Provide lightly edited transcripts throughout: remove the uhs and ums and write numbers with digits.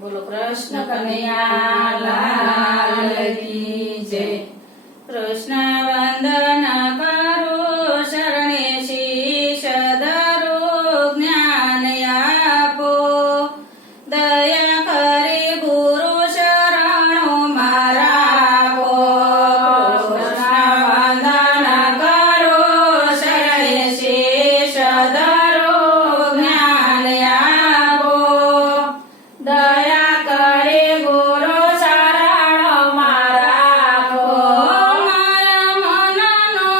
બોલો કૃષ્ણ કનૈયા લાલ કી જય। કૃષ્ણ વંદન કરો શરણે શીશ ધરો જ્ઞાન આપો દયા કરી ગુરુ શરણો મારા કો। કૃષ્ણ વંદન કરો શરણે શીશ ધરો જ્ઞાન આપો દયા કરી ગુરુ શરણો મારા કો। મારા મનનો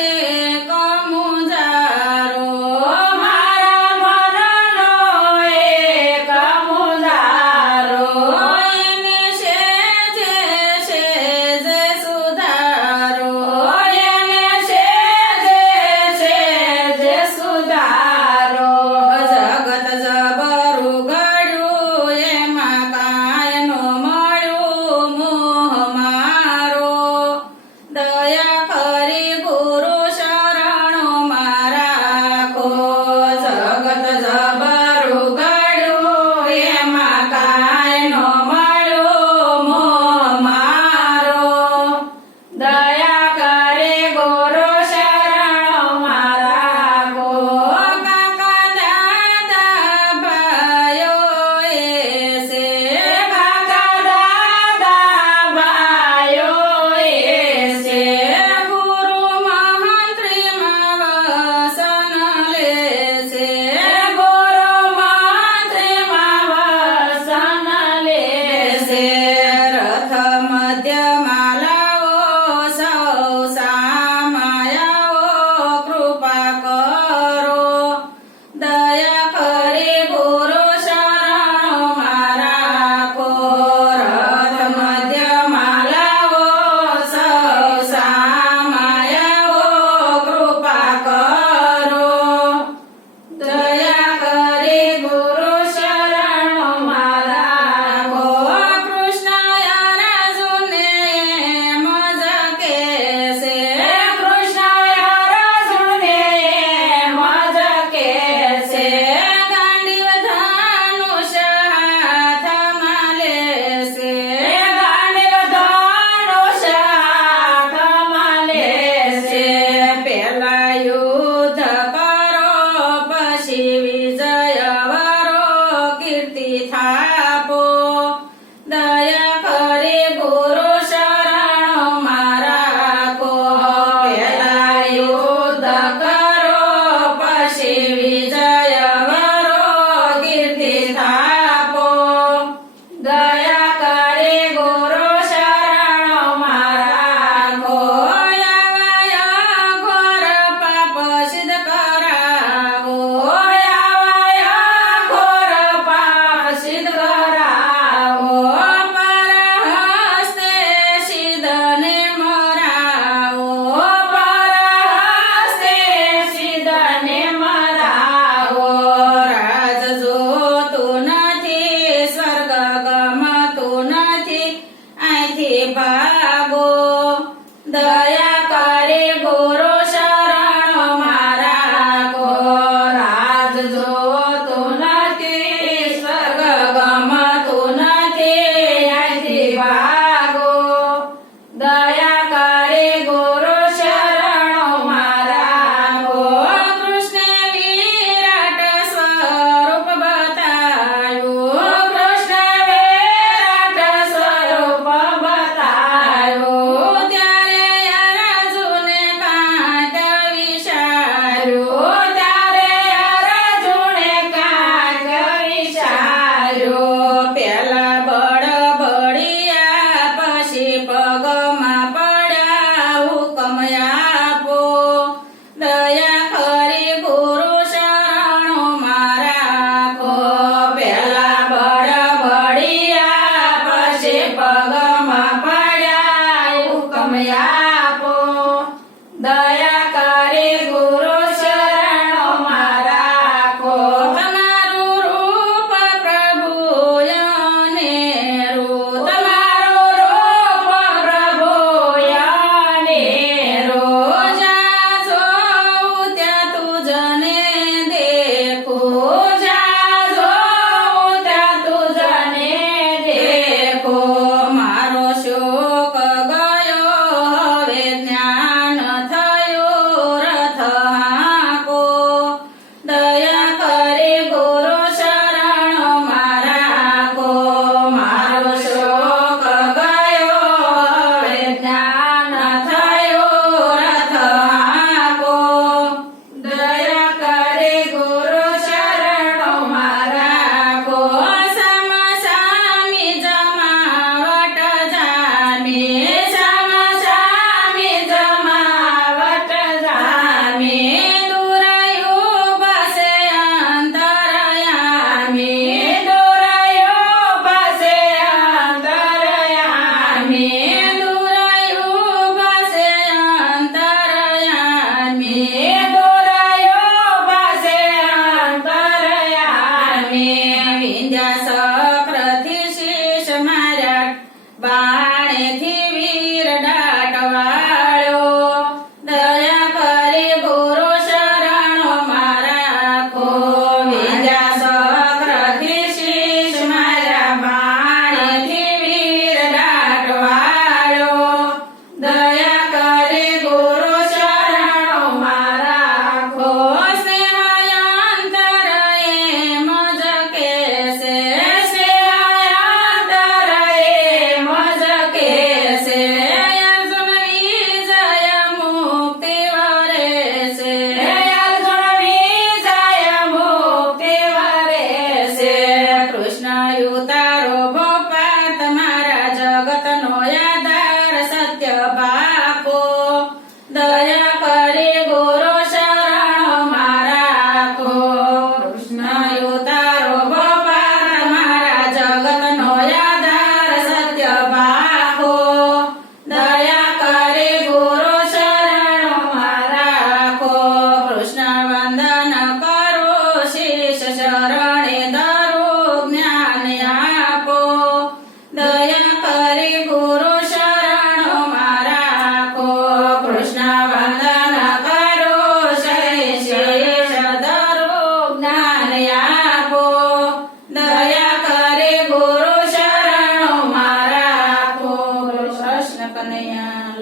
એક મુજારો એને સેજે સેજે સુધારો જગત જબરું ઘડ્યું એમાં કાયનો મળ્યું મોહ મારો દયા કરી ગુરુ શરણો મારા કો। જગત જબરું ઘડ્યું એમાં કાયનો મળ્યું મોહ મારો દયા કરી ગુરુ શરણો મારા કો। કાકા દાદા ભાઈઓ એસે ગુરુ મંત્રીમાં વસન લેશે રથ મધ્યમાં લાવો સૌ સામાયાઓ કૃપા કરો દયા કરી ગુરુ શરણો મારા કો। રથ મધ્યમાં લાવો સૌ સામાયાઓ કૃપા કરો દયા કરી ગુરુ શરણો મારા કો। કૃષ્ણ અર્જુનને મજા કેસે ગાંડીવ ધનુષ હાથમાં લેશે પેલા યુદ્ધ કરો પછી વિજય વરો કીર્તિ થાપો દયા કરી ગુરુ શરણો મારા કો। પેલા યુદ્ધ કરો પછી વિજય વરો કીર્તિ થાપો દયા કરી ગુરુ શરણો મારા કો। આવા ઘોર પાપ સિદ્ધ કરાવો પરહસ્તે સિદ્ધને મરાવો રાજ જોતું નથી સ્વર્ગ ગમતું નથી અહીંથી ભાગો દયા કરી ગુરુ શરણો મારા કો। રાજ જોતું નથી સ્વર્ગ ગમતું નથી અહીંથી ભાગો દયા કરી ગુરુ શરણો મારા કો। કૃષ્ણે વિરાટ સ્વરૂપ બતાવ્યું ત્યારે અર્જુને કાંટ વિચાર્યો પેલા બળબડિયા પછી પગમાં પડ્યા હુકમ આપો દયા કરી ગુરુ શરણો મારા કો। પેલા બળબડિયા પછી પગમાં પડ્યા હુકમ આપો દયા કરી ગુરુ શરણો મારા કો। તમારું રૂપ પ્રભુ યને તારો ભોપા તમારા જગતનો આધાર સત્ય પાકો દયા કરી ગુરુ શરણ મારા રાખો કૃષ્ણ તારો ભોપા તમારા જગતનો આધાર સત્ય પાકો દયા કરી ગુરુ શરણ મારા રાખો કૃષ્ણ વંદન કરો શીશ શરણે ધરો જ્ઞાન આપો દયા કરી ગુરુ શરણ મારા રાખો કૃષ્ણ વંદન કરો શીશ ધરો જ્ઞાન આપો